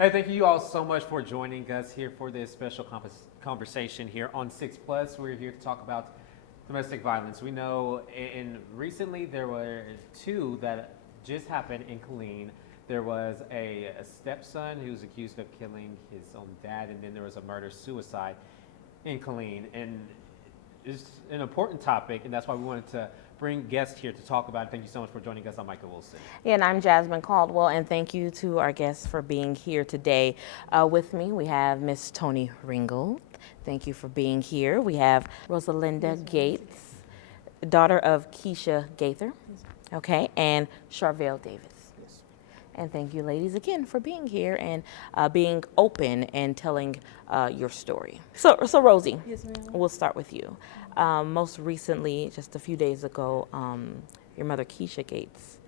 Hey, thank you all so much for joining us here for this special conversation here on 6 Plus. We're here to talk about domestic violence. We know recently there were two that just happened in Killeen. There was a stepson who was accused of killing his own dad, and then there was a murder suicide in Killeen. And it's an important topic, and that's why we wanted to bring guests here to talk about it. Thank you so much for joining us. I'm Micah Wilson. Yeah, and I'm Jasmin Caldwell, and thank you to our guests for being here today. With me, we have Miss Toni Ringgold. Thank you for being here. We have Rosalinda Gates, daughter of Keisha Gaither, okay, and Charelle Davis. And thank you, ladies, again for being here and being open and telling your story. So Rosie, Yes, ma'am. we'll start with you. Most recently, just a few days ago, your mother, Keisha Gates,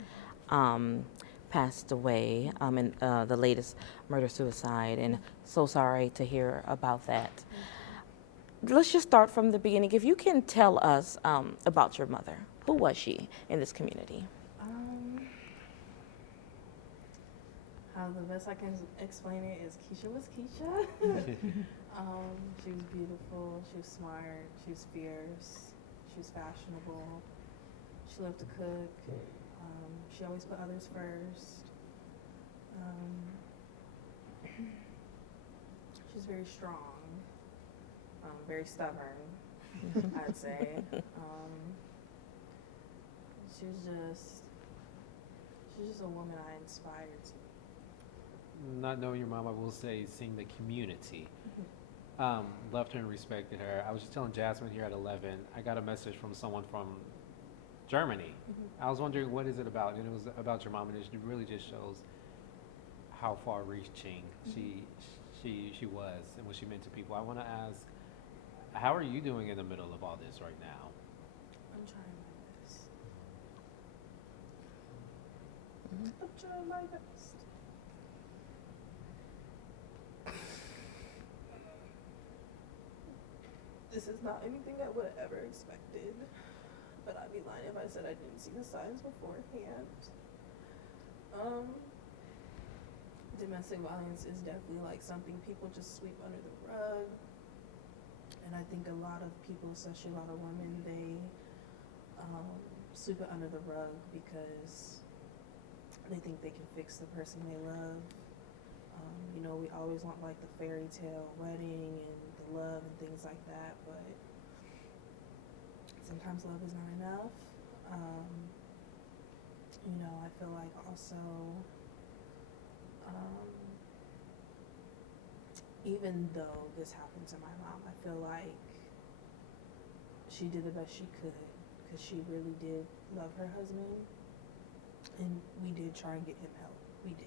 passed away in the latest murder-suicide, and so sorry to hear about that. Let's just start from the beginning. If you can tell us about your mother, who was she in this community? How the best I can explain it is Keisha was Keisha. She was beautiful, she was smart, she was fierce, she was fashionable, she loved to cook, she always put others first. She's very strong, very stubborn, I'd say. She was just a woman I inspired to. Not knowing your mom, I will say, seeing the community. Loved her and respected her. I was just telling Jasmine here at 11, I got a message from someone from Germany. I was wondering, what is it about? And it was about your mom, and it really just shows how far-reaching she was and what she meant to people. I want to ask, how are you doing in the middle of all this right now? I'm trying my best. I'm trying my best. This is not anything I would have ever expected, but I'd be lying if I said I didn't see the signs beforehand. Domestic violence is definitely like something people just sweep under the rug, and I think a lot of people, especially a lot of women, they sweep it under the rug because they think they can fix the person they love. We always want like the fairy tale wedding and the love and things like that, but sometimes love is not enough. I feel like also, even though this happened to my mom, I feel like she did the best she could because she really did love her husband, and we did try and get him help. We did.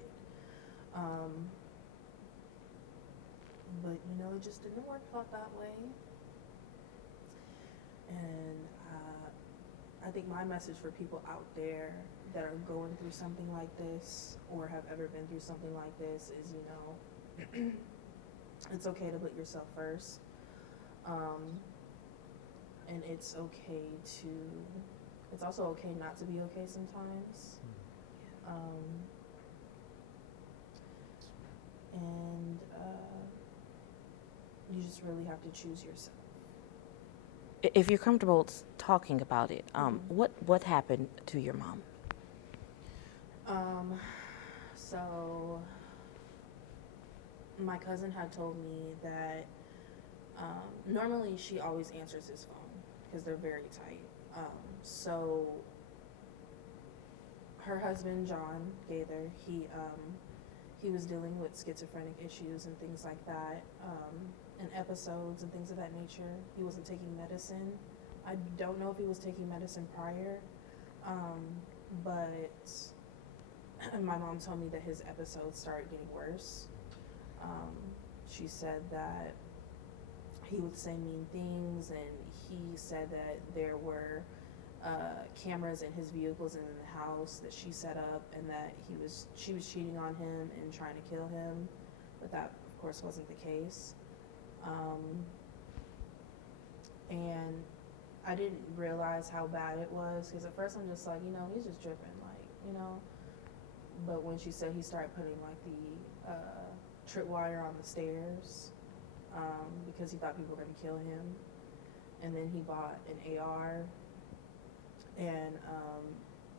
But it just didn't work out that way. And I think my message for people out there that are going through something like this or have ever been through something like this is, it's okay to put yourself first. And it's also okay not to be okay sometimes. And you just really have to choose yourself. If you're comfortable talking about it, what happened to your mom? So my cousin had told me that normally she always answers his phone because they're very tight. So her husband, John Gaither, he was dealing with schizophrenic issues and things like that, and episodes and things of that nature. He wasn't taking medicine. I don't know if he was taking medicine prior, but my mom told me that his episodes started getting worse. She said that he would say mean things, and he said that there were cameras in his vehicles and in the house that she set up, and that she was cheating on him and trying to kill him, but that of course wasn't the case. And I didn't realize how bad it was because at first I'm just like, he's just dripping, but when she said he started putting like the tripwire on the stairs because he thought people were going to kill him. And then he bought an AR and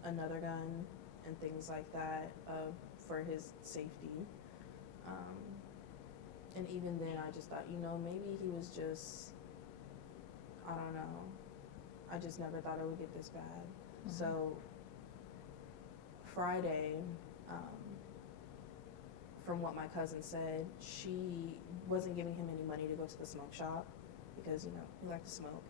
another gun and things like that for his safety. And even then, I just thought, maybe he was just, I don't know. I just never thought it would get this bad. Mm-hmm. So Friday, from what my cousin said, she wasn't giving him any money to go to the smoke shop because, he liked to smoke.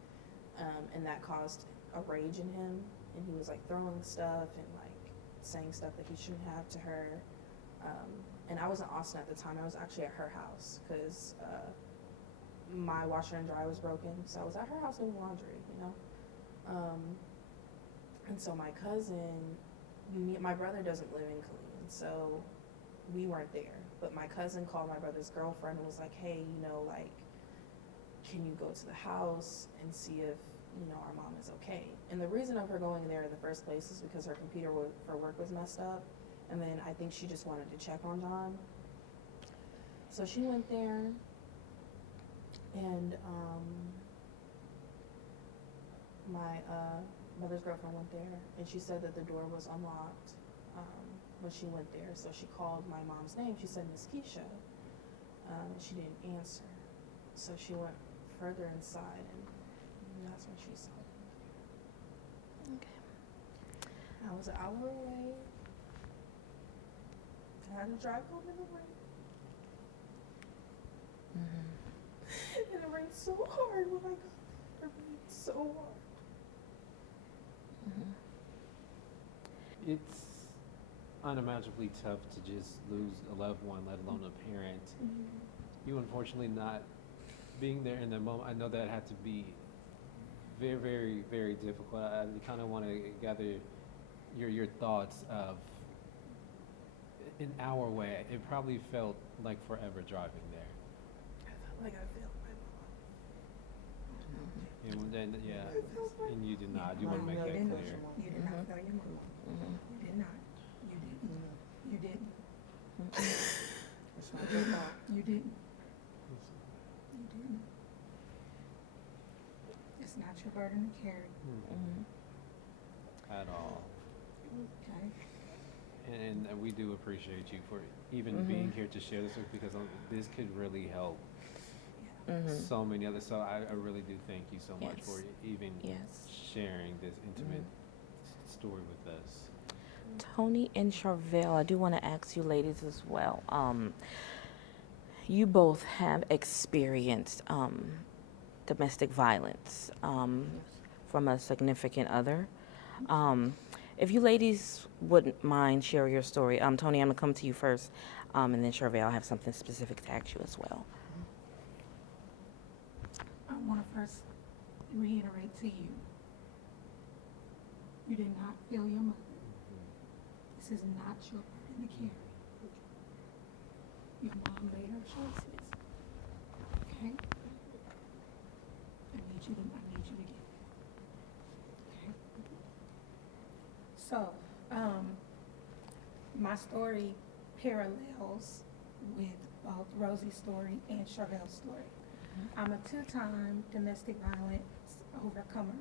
And that caused a rage in him. And he was like throwing stuff and like saying stuff that he shouldn't have to her. And I was in Austin at the time. I was actually at her house because my washer and dryer was broken. So I was at her house doing laundry, And so my cousin, my brother doesn't live in Killeen, so we weren't there. But my cousin called my brother's girlfriend and was like, hey, can you go to the house and see if, our mom is okay? And the reason of her going there in the first place is because her computer for work was messed up. And then I think she just wanted to check on John. So she went there, and my mother's girlfriend went there, and she said that the door was unlocked when she went there. So she called my mom's name. She said, Miss Keisha. And she didn't answer. So she went further inside, and that's when she saw him. Okay. I was an hour away. I had to drive home in the rain. Mm-hmm. And it rained so hard when I got there. It rained so hard. Mm-hmm. It's unimaginably tough to just lose a loved one, let alone a parent. Mm-hmm. You unfortunately not being there in the moment. I know that had to be very, very, very difficult. I kind of want to gather your thoughts of, in our way, it probably felt like forever driving there. I felt like I failed my mom. And then, and you did not. You want to make that clear. You did not fail your mom. You did not. You didn't. You didn't. It's not your fault. You didn't. You didn't. It's not your burden to carry. At all. Okay. And we do appreciate you for even being here to share this with, because this could really help so many others. So I really do thank you so much for even sharing this intimate story with us. Tony and Charelle, I do want to ask you ladies as well. You both have experienced domestic violence from a significant other. If you ladies wouldn't mind sharing your story. Tony, I'm going to come to you first, and then Charelle, I have something specific to ask you as well. I want to first reiterate to you, you did not fail your mother. This is not your burden to carry. Your mom made her choices. Okay? I need you to get it. Okay? So, my story parallels with both Rosie's story and Charelle's story. I'm a two-time domestic violence overcomer.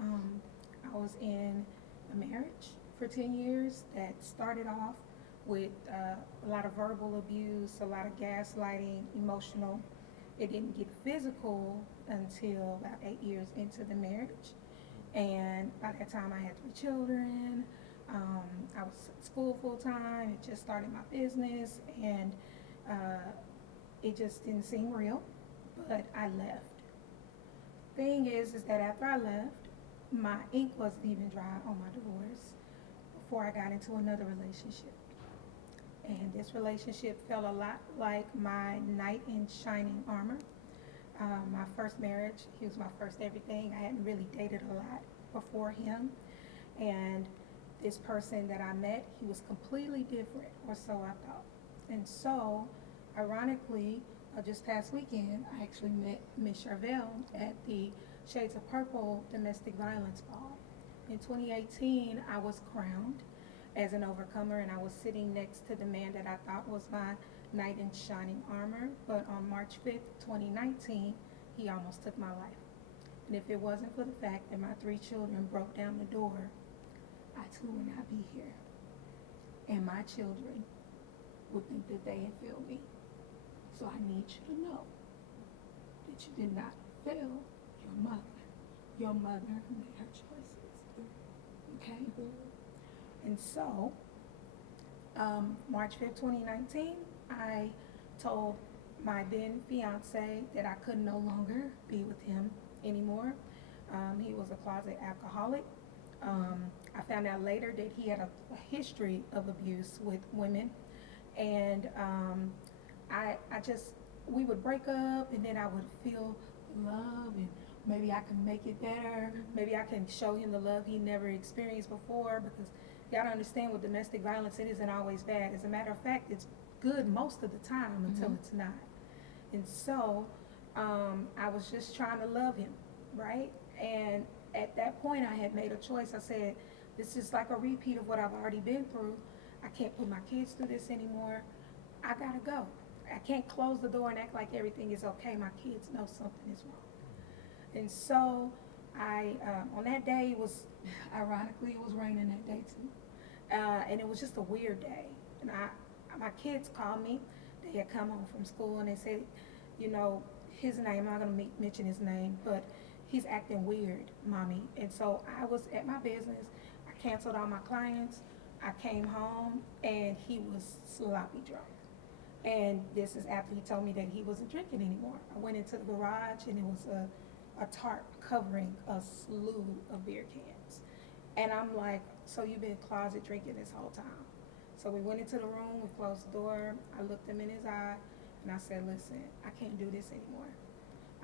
I was in a marriage for 10 years that started off with a lot of verbal abuse, a lot of gaslighting, emotional. It didn't get physical until about 8 years into the marriage. And by that time I had 3 children. I was at school full time. It just started my business, and it just didn't seem real, but I left. Thing is that after I left, my ink wasn't even dry on my divorce before I got into another relationship. And this relationship felt a lot like my knight in shining armor. My first marriage, he was my first everything. I hadn't really dated a lot before him. And this person that I met, he was completely different, or so I thought. And so, ironically, just past weekend, I actually met Miss Charelle at the Shades of Purple Domestic Violence Ball. In 2018, I was crowned as an overcomer, and I was sitting next to the man that I thought was my knight in shining armor, but on March 5th, 2019, he almost took my life. And if it wasn't for the fact that my 3 children broke down the door, I too would not be here. And my children would think that they had failed me. So I need you to know that you did not fail your mother. Your mother made her choices. Okay? And so, March 5th, 2019, I told my then fiance that I could no longer be with him anymore. He was a closet alcoholic. I found out later that he had a history of abuse with women. And we would break up, and then I would feel love, and maybe I can make it better. Maybe I can show him the love he never experienced before, because you gotta understand, with domestic violence, it isn't always bad. As a matter of fact, it's good most of the time until it's not. And so I was just trying to love him, right? And at that point, I had made a choice. I said, this is like a repeat of what I've already been through. I can't put my kids through this anymore. I gotta go. I can't close the door and act like everything is okay. My kids know something is wrong. And so on that day, it was, ironically, it was raining that day too. And it was just a weird day. And my kids called me. They had come home from school, and they said, you know, his name, I'm not gonna mention his name, but he's acting weird, mommy. And so I was at my business. I canceled all my clients. I came home, and he was sloppy drunk. And this is after he told me that he wasn't drinking anymore. I went into the garage, and it was a tarp covering a slew of beer cans. And I'm like, so you've been closet drinking this whole time? So we went into the room, we closed the door, I looked him in his eye, and I said, listen, I can't do this anymore.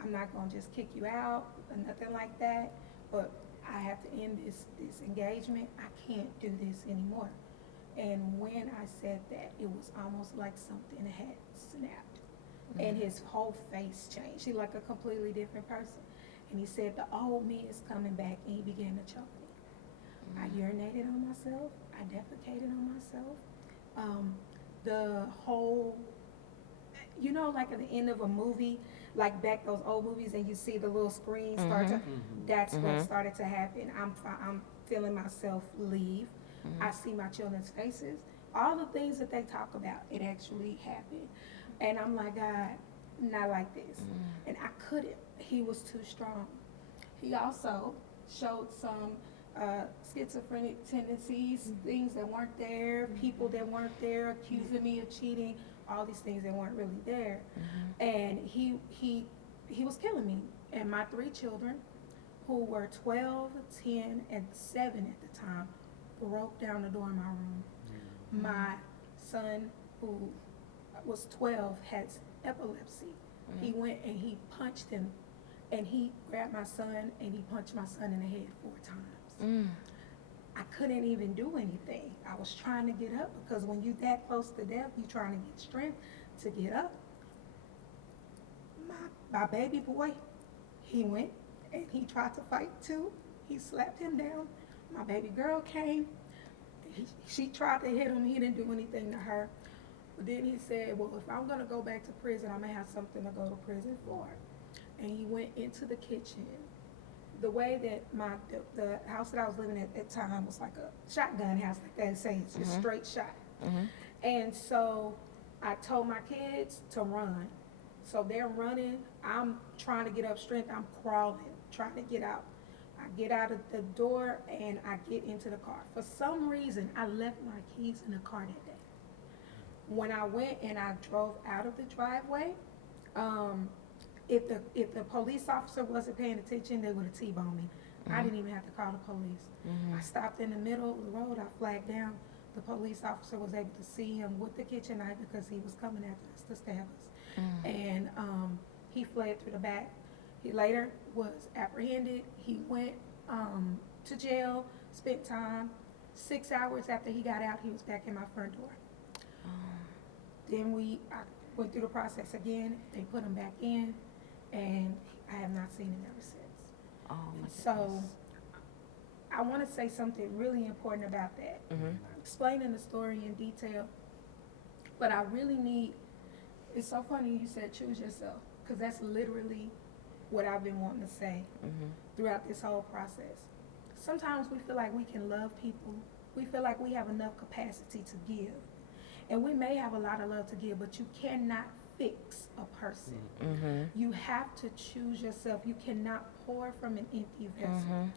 I'm not gonna just kick you out or nothing like that, but I have to end this engagement. I can't do this anymore. And when I said that, it was almost like something had snapped. And his whole face changed. He like a completely different person. And he said, the old me is coming back, and he began to choke me. I urinated on myself. I defecated on myself. The whole, you know, like at the end of a movie, like back those old movies, and you see the little screen start to, that's what started to happen. I'm feeling myself leave. I see my children's faces. All the things that they talk about, it actually happened. And I'm like, God, not like this. And I couldn't. He was too strong. He also showed some schizophrenic tendencies, things that weren't there, people that weren't there, accusing me of cheating, all these things that weren't really there. And he was killing me. And my 3 children, who were 12, 10, and 7 at the time, broke down the door in my room. My son, who was 12, has epilepsy. He went and he punched him, and he grabbed my son and he punched my son in the head 4 times. I couldn't even do anything. I was trying to get up, because when you that close to death, you trying to get strength to get up. My baby boy, he went and he tried to fight too. He slapped him down. My baby girl came. She tried to hit him. He didn't do anything to her. But then he said, well, if I'm going to go back to prison, I'm going to have something to go to prison for. And he went into the kitchen. The way that the house that I was living at that time was like a shotgun house, like they say, it's just straight shot. And so I told my kids to run. So they're running. I'm trying to get up strength. I'm crawling, trying to get out. I get out of the door and I get into the car. For some reason, I left my keys in the car that day. When I went and I drove out of the driveway, if the police officer wasn't paying attention, they would have T-boned me. I didn't even have to call the police. I stopped in the middle of the road. I flagged down. The police officer was able to see him with the kitchen knife, because he was coming after us to stab us. And he fled through the back. He later was apprehended. He went to jail, spent time. 6 hours after he got out, he was back in my front door. Then I went through the process again. They put him back in, and I have not seen him ever since. So I want to say something really important about that. I'm explaining the story in detail, but I really need It's so funny you said choose yourself, because that's literally what I've been wanting to say throughout this whole process. Sometimes we feel like we can love people. We feel like we have enough capacity to give. And we may have a lot of love to give, but you cannot fix a person. You have to choose yourself. You cannot pour from an empty vessel.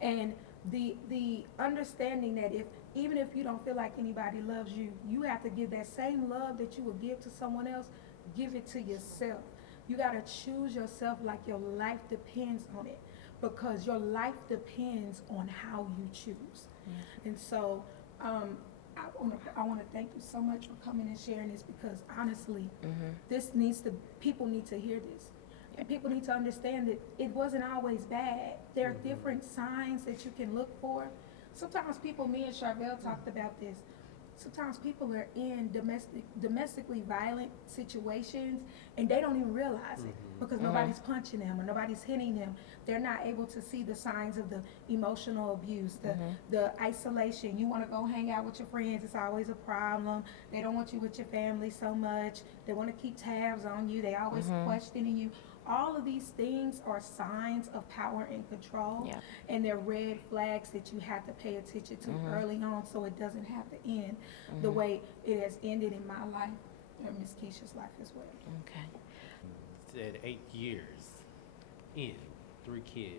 And the understanding that even if you don't feel like anybody loves you, you have to give that same love that you would give to someone else, give it to yourself. You got to choose yourself like your life depends on it, because your life depends on how you choose. And so I want to thank you so much for coming and sharing this, because honestly, people need to hear this. And people need to understand that it wasn't always bad. There are different signs that you can look for. Sometimes people, me and Charelle talked about this, sometimes people are in domestically violent situations and they don't even realize it, because nobody's punching them or nobody's hitting them. They're not able to see the signs of the emotional abuse, the isolation. You want to go hang out with your friends, it's always a problem. They don't want you with your family so much. They want to keep tabs on you. They always questioning you. All of these things are signs of power and control, and they're red flags that you have to pay attention to early on, so it doesn't have to end the way it has ended in my life and Miss Keisha's life as well. Okay. Said 8 years in, 3 kids.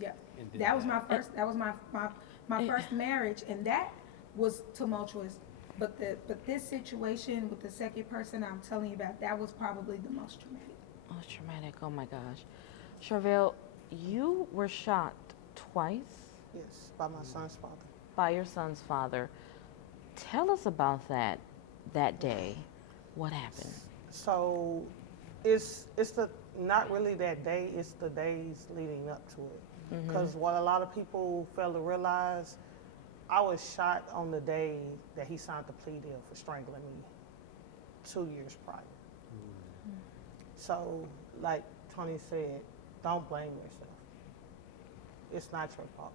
Yeah, And then that was my first. That was my first marriage, and that was tumultuous. But this situation with the second person I'm telling you about, that was probably the most traumatic. Oh, traumatic. Oh my gosh. Charelle, you were shot twice Yes, by my son's father. by your son's father. Tell us about that day. What happened? So it's not really that day, it's the days leading up to it. Because what a lot of people fail to realize, I was shot on the day that he signed the plea deal for strangling me 2 years prior. So, like Tony said, don't blame yourself. It's not your fault.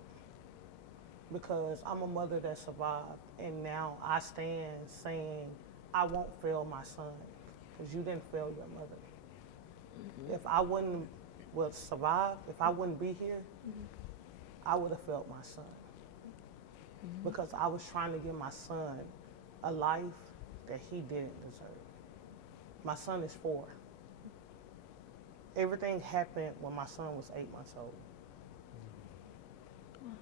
Because I'm a mother that survived, and now I stand saying I won't fail my son, because you didn't fail your mother. If I wouldn't survive, if I wouldn't be here, I would have failed my son. Because I was trying to give my son a life that he didn't deserve. My son is 4. Everything happened when my son was 8 months old.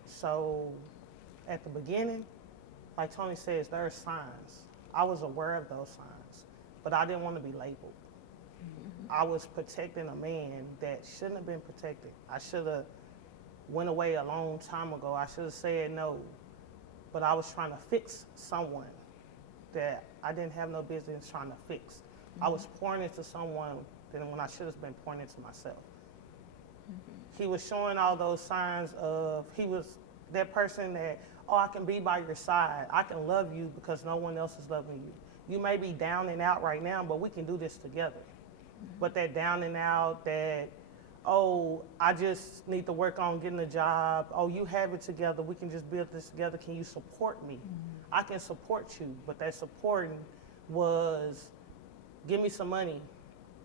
So at the beginning, like Tony says, there are signs. I was aware of those signs, but I didn't want to be labeled. I was protecting a man that shouldn't have been protected. I should have went away a long time ago. I should have said no, but I was trying to fix someone that I didn't have no business trying to fix. I was pouring into someone when I should have been pouring into myself. He was showing all those signs of, he was that person that, oh, I can be by your side. I can love you because no one else is loving you. You may be down and out right now, but we can do this together. But that down and out, that, oh, I just need to work on getting a job. Oh, you have it together. We can just build this together. Can you support me? I can support you. But that supporting was, give me some money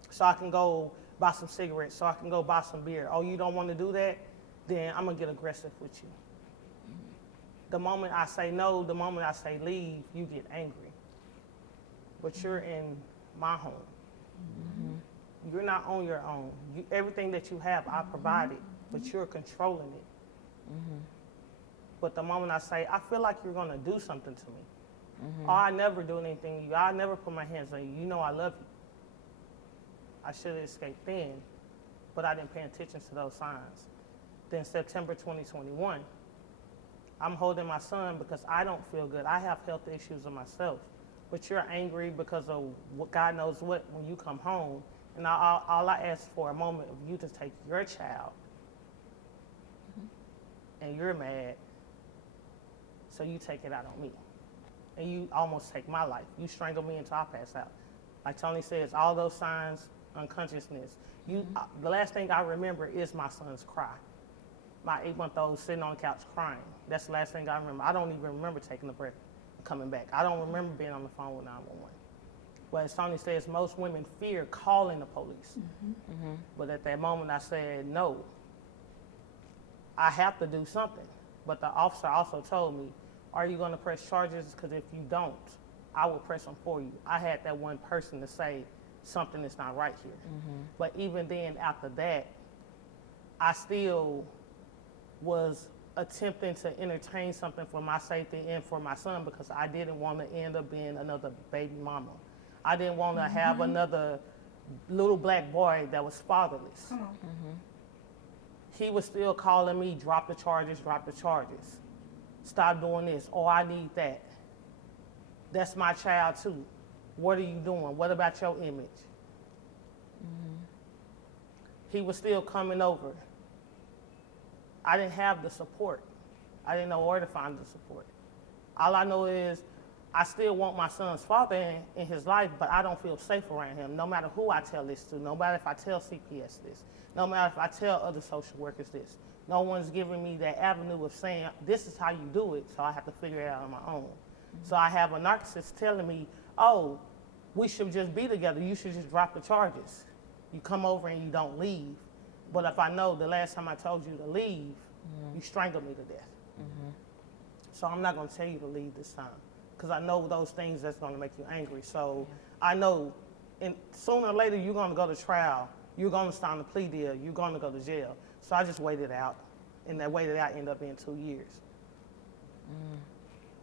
so I can go buy some cigarettes, so I can go buy some beer. Oh, you don't want to do that? Then I'm going to get aggressive with you. The moment I say no, the moment I say leave, you get angry. But you're in my home. You're not on your own. Everything that you have, I provided, but you're controlling it. But the moment I say, I feel like you're going to do something to me. Oh, I never do anything to you. I never put my hands on you. You know I love you. I should have escaped then, but I didn't pay attention to those signs. Then September 2021, I'm holding my son because I don't feel good. I have health issues of myself. But you're angry because of what God knows what when you come home. And all I ask for a moment of you to take your child, and you're mad, so you take it out on me. And you almost take my life. You strangle me until I pass out. Like Tony says, all those signs, unconsciousness. The last thing I remember is my son's cry. My 8-month-old sitting on the couch crying. That's the last thing I remember. I don't even remember taking a breath and coming back. I don't remember being on the phone with 911. Well, as Tony says, most women fear calling the police. But at that moment, I said, no, I have to do something. But the officer also told me, are you going to press charges? Because if you don't, I will press them for you. I had that one person to say something is not right here. But even then, after that, I still was attempting to entertain something for my safety and for my son because I didn't want to end up being another baby mama. I didn't want to have another little black boy that was fatherless. Come on. He was still calling me, drop the charges, stop doing this, oh, I need that. That's my child too. What are you doing? What about your image? He was still coming over. I didn't have the support. I didn't know where to find the support. All I know is I still want my son's father in his life, but I don't feel safe around him, no matter who I tell this to, no matter if I tell CPS this, no matter if I tell other social workers this. No one's giving me that avenue of saying, this is how you do it, so I have to figure it out on my own. So I have a narcissist telling me, oh, we should just be together. You should just drop the charges. You come over and you don't leave. But if I know the last time I told you to leave, you strangled me to death. So I'm not going to tell you to leave this time because I know those things that's going to make you angry. So I know sooner or later you're going to go to trial. You're going to sign a plea deal. You're going to go to jail. So I just waited out. And that waited out ended up being 2 years.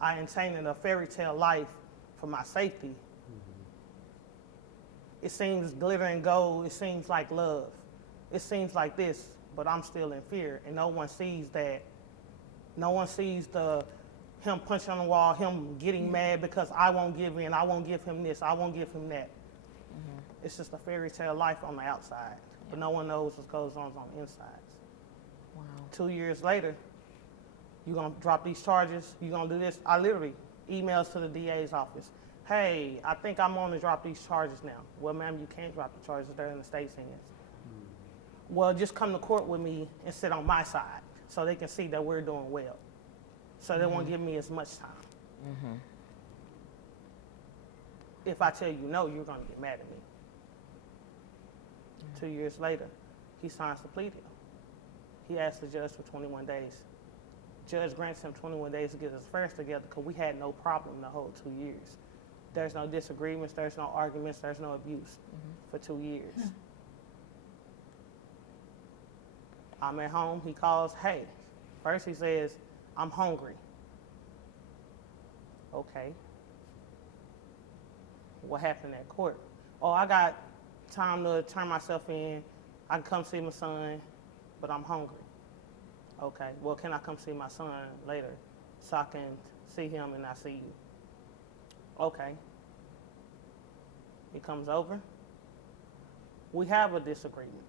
I intended a fairy tale life for my safety. It seems glitter and gold. It seems like love. It seems like this, but I'm still in fear. And no one sees that. No one sees him punching on the wall, him getting mad because I won't give in. I won't give him this. I won't give him that. It's just a fairy tale life on the outside, but no one knows what goes on the insides. Wow. 2 years later, you're going to drop these charges. You're going to do this. I literally emails to the DA's office. Hey, I think I'm going to drop these charges now. Well, ma'am, you can't drop the charges. They're in the state's hands. Well, just come to court with me and sit on my side so they can see that we're doing well. So they won't give me as much time. If I tell you no, you're going to get mad at me. 2 years later, he signs the plea deal. He asks the judge for 21 days. Judge grants him 21 days to get his affairs together because we had no problem the whole 2 years. There's no disagreements, there's no arguments, there's no abuse for 2 years. I'm at home, he calls, hey. First he says, I'm hungry. Okay. What happened at court? Oh, I got time to turn myself in. I can come see my son, but I'm hungry. Okay, well, can I come see my son later so I can see him and I see you? Okay. He comes over. We have a disagreement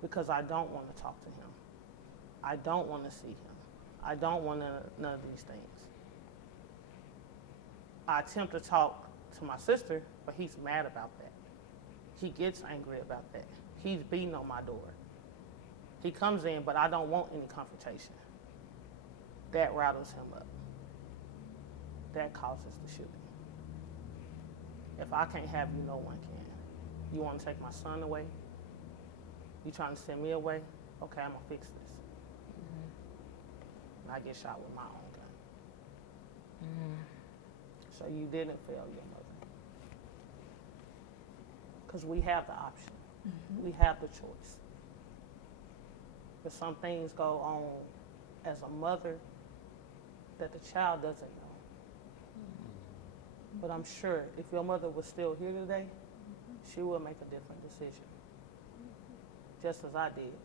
because I don't want to talk to him. I don't want to see him. I don't want none of these things. I attempt to talk to my sister, but he's mad about that. He gets angry about that. He's beating on my door. He comes in, but I don't want any confrontation. That rattles him up. That causes the shooting. If I can't have you, no one can. You want to take my son away? You trying to send me away? Okay, I'm going to fix this. And I get shot with my own gun. So you didn't fail your mother. Because we have the option. We have the choice. But some things go on as a mother that the child doesn't know. But I'm sure if your mother was still here today, she would make a different decision. Just as I did.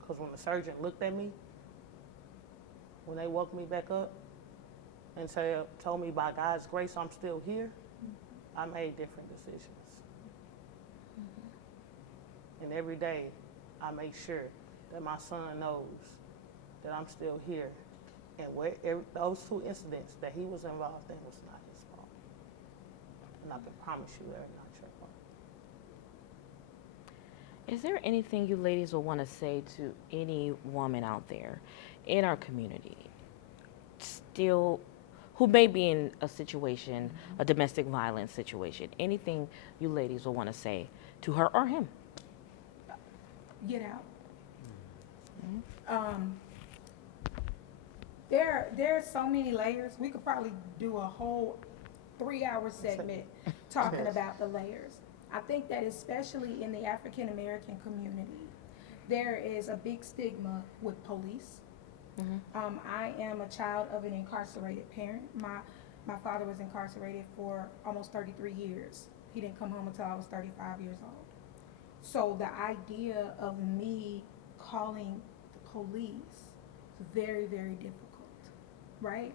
Because when the surgeon looked at me, when they woke me back up and told me by God's grace I'm still here, I made different decisions. And every day I make sure that my son knows that I'm still here. And those 2 incidents that he was involved in was not his fault. And I can promise you they're not your fault. Is there anything you ladies will want to say to any woman out there in our community who who may be in a situation, a domestic violence situation. Anything you ladies will want to say to her or him? Get out. There are so many layers. We could probably do a whole 3-hour segment talking about the layers. I think that especially in the African American community, there is a big stigma with police. I am a child of an incarcerated parent. My father was incarcerated for almost 33 years. He didn't come home until I was 35 years old. So the idea of me calling the police is very, very difficult, right?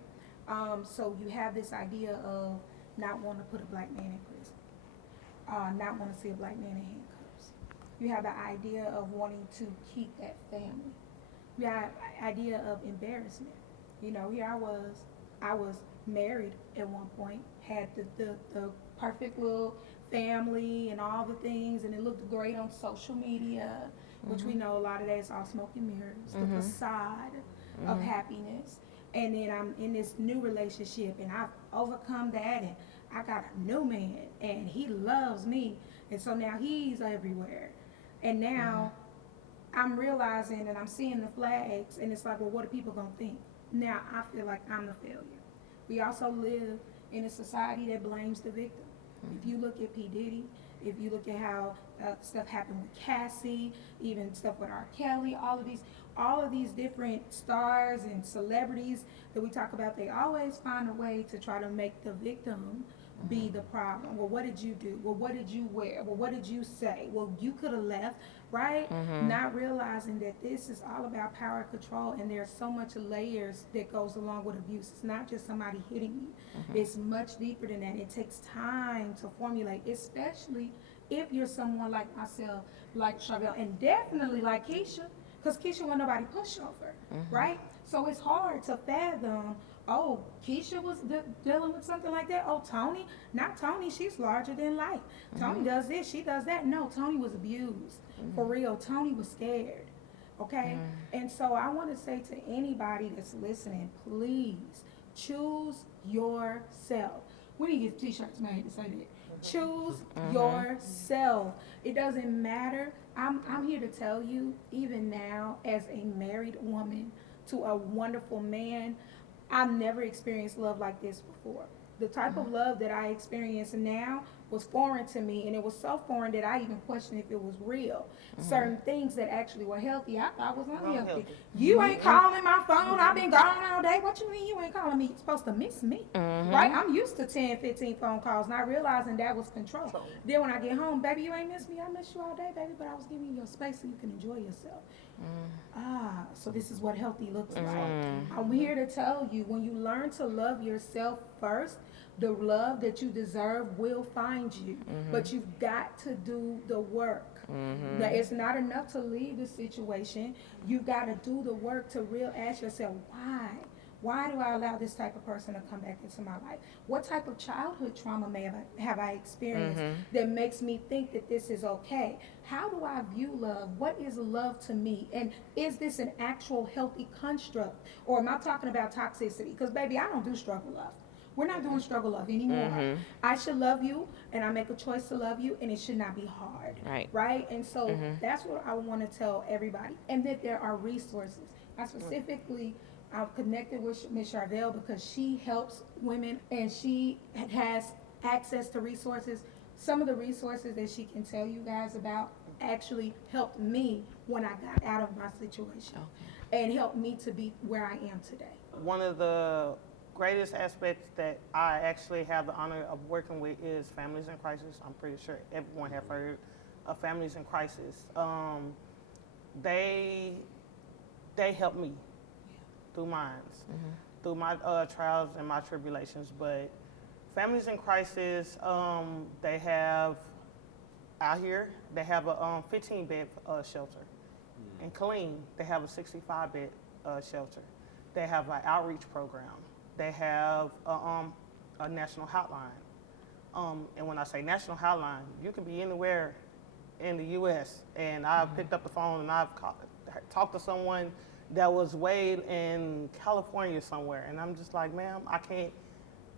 So you have this idea of not wanting to put a black man in prison, not wanting to see a black man in handcuffs. You have the idea of wanting to keep that family. You have the idea of embarrassment. You know, here I was married at one point, had the perfect little family and all the things, and it looked great on social media, which we know a lot of that is all smoke and mirrors, the facade of happiness. And then I'm in this new relationship, and I've overcome that, and I got a new man, and he loves me, and so now he's everywhere. And now I'm realizing and I'm seeing the flags, and it's like, well, what are people gonna think? Now I feel like I'm the failure. We also live in a society that blames the victim. If you look at P. Diddy, if you look at how stuff happened with Cassie, even stuff with R. Kelly, all of these different stars and celebrities that we talk about, they always find a way to try to make the victim be the problem. Well, what did you do? Well, what did you wear? Well, what did you say? Well, you could have left, right? Not realizing that this is all about power and control, and there's so much layers that goes along with abuse. It's not just somebody hitting you. It's much deeper than that. It takes time to formulate, especially if you're someone like myself, like Charelle, and definitely like Keisha, because Keisha wasn't nobody pushover, right? So it's hard to fathom, oh, Keisha was dealing with something like that. Oh, Tony, not Tony, she's larger than life. Tony does this, she does that. No, Tony was abused. For real, Tony was scared, okay? And so I want to say to anybody that's listening, please choose yourself. We need to get t-shirts made to say that. Choose yourself. It doesn't matter. I'm here to tell you, even now, as a married woman to a wonderful man, I've never experienced love like this before. The type of love that I experience now was foreign to me, and it was so foreign that I even questioned if it was real. Certain things that actually were healthy, I thought was unhealthy. You ain't calling my phone. I've been gone all day. What you mean you ain't calling me? You're supposed to miss me, right? I'm used to 10, 15 phone calls, not realizing that was control. Then when I get home, baby, you ain't miss me. I miss you all day, baby, but I was giving you your space so you can enjoy yourself. So this is what healthy looks like. I'm here to tell you, when you learn to love yourself first, the love that you deserve will find you, but you've got to do the work. Now, it's not enough to leave the situation. You've got to do the work to ask yourself, why? Why do I allow this type of person to come back into my life? What type of childhood trauma have I experienced that makes me think that this is okay? How do I view love? What is love to me? And is this an actual healthy construct? Or am I talking about toxicity? Because, baby, I don't do struggle love. We're not doing struggle love anymore. I should love you, and I make a choice to love you, and it should not be hard. Right? And so that's what I want to tell everybody. And that there are resources. I specifically I'm connected with Ms. Charelle because she helps women, and she has access to resources. Some of the resources that she can tell you guys about actually helped me when I got out of my situation and helped me to be where I am today. One of the greatest aspects that I actually have the honor of working with is Families in Crisis. I'm pretty sure everyone have heard of Families in Crisis. They help me through through my trials and my tribulations. But Families in Crisis, they have out here, they have a 15-bed shelter. In Killeen, they have a 65-bed shelter. They have an outreach program. They have a national hotline. And when I say national hotline, you can be anywhere in the U.S. And I've picked up the phone and I've talked to someone that was way in California somewhere. And I'm just like, ma'am, I can't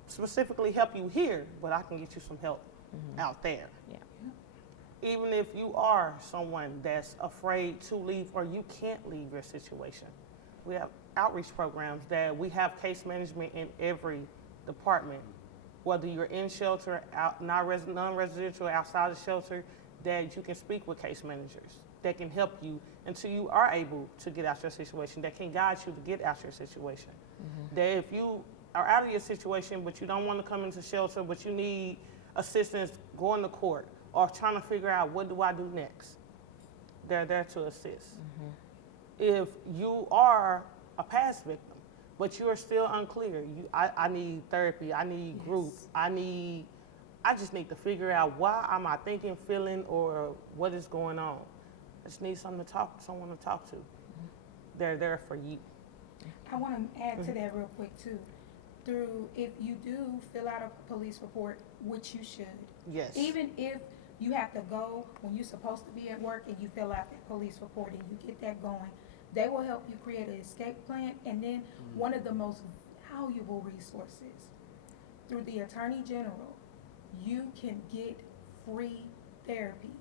specifically help you here, but I can get you some help out there. Yeah. Even if you are someone that's afraid to leave or you can't leave your situation, we have outreach programs that we have case management in every department. Whether you're in shelter, non-residential, outside the shelter, that you can speak with case managers that can help you until you are able to get out your situation, that can guide you to get out your situation. That if you are out of your situation, but you don't want to come into shelter, but you need assistance going to court or trying to figure out what do I do next, they're there to assist. If you are a past victim, but you are still unclear, I need therapy, I need group, I just need to figure out why am I thinking, feeling, or what is going on. I just need someone to talk to. They're there for you. I want to add to that real quick too. If you do fill out a police report, which you should, Yes. even if you have to go when you're supposed to be at work and you fill out that police report and you get that going, they will help you create an escape plan. And then one of the most valuable resources, through the Attorney General, you can get free therapy.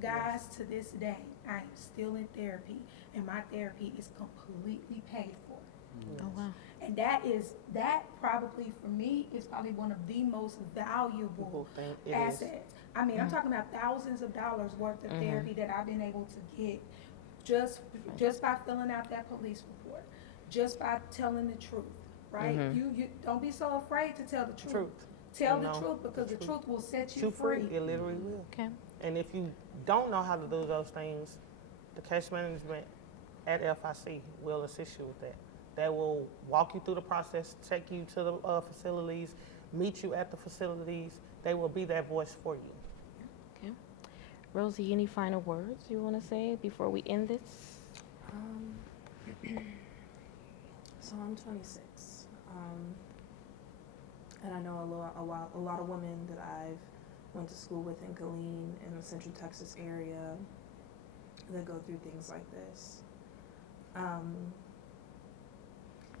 Guys, to this day, I am still in therapy, and my therapy is completely paid for. Oh, wow. And that probably, for me, is probably one of the most valuable assets. I mean, I'm talking about thousands of dollars worth of therapy that I've been able to get just by filling out that police report, just by telling the truth, right? You don't be so afraid to tell the truth. Tell the truth, because the truth will set you free. It literally will. Okay. And if you don't know how to do those things, the case management at FIC will assist you with that. They will walk you through the process, take you to the facilities, meet you at the facilities. They will be that voice for you. Okay. Rosie, any final words you want to say before we end this? So I'm 26, and I know a lot of women that I've went to school with in Killeen in the Central Texas area that go through things like this.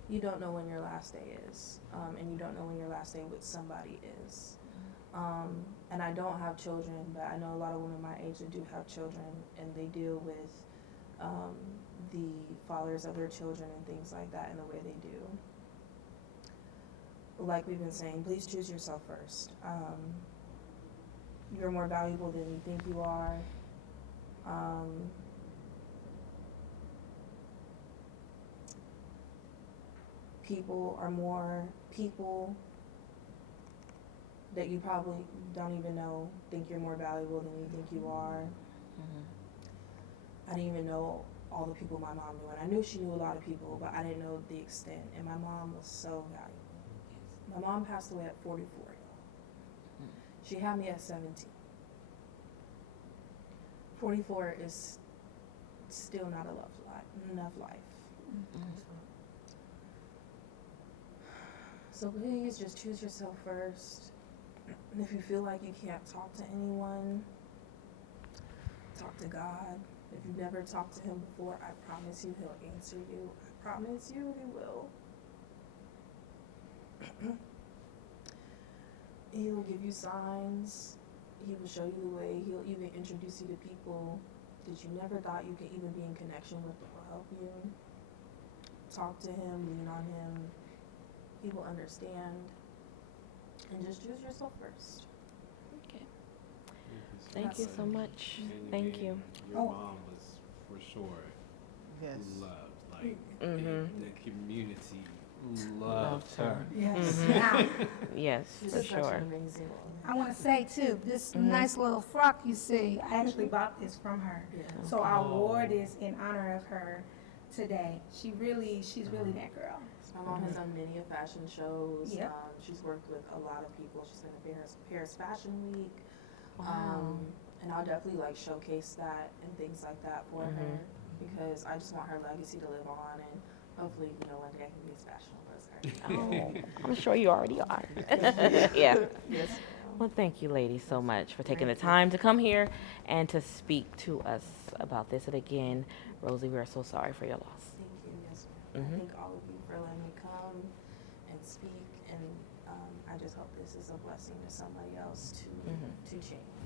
You don't know when your last day is, and you don't know when your last day with somebody is. And I don't have children, but I know a lot of women my age that do have children, and they deal with the fathers of their children and things like that in the way they do. Like we've been saying, please choose yourself first. You're more valuable than you think you are. People are more people that you probably don't even know think you're more valuable than you think you are. I didn't even know all the people my mom knew, and I knew she knew a lot of people, but I didn't know the extent, and my mom was so valuable. My mom passed away at 44. She had me at 17. 44 is still not enough life. So please just choose yourself first. And if you feel like you can't talk to anyone, talk to God. If you've never talked to him before, I promise you he'll answer you. I promise you he will. He will give you signs. He will show you the way. He'll even introduce you to people that you never thought you could even be in connection with that will help you. Talk to him, lean on him. He will understand. And just choose yourself first. Okay. Thank you so much. Thank you. Your mom was for sure loved. Like the community loved her. Yes. Yes, She's for such sure. an amazing woman. I want to say too, this nice little frock you see, I actually bought this from her. Yeah. So I wore this in honor of her today. She's really that girl. My mom has done many fashion shows. Yep. She's worked with a lot of people. She's been at Paris Fashion Week. Wow. And I'll definitely showcase that and things like that for her, because I just want her legacy to live on, and hopefully, one day I can be as fashionable as her. Oh, I'm sure you already are. Yeah. Yes. Well, thank you, ladies, so much for taking the time to come here and to speak to us about this. And again, Rosie, we are so sorry for your loss. Thank you. Yes, ma'am. I thank all of you for letting me come and speak, and I I just hope this is a blessing to somebody else to change.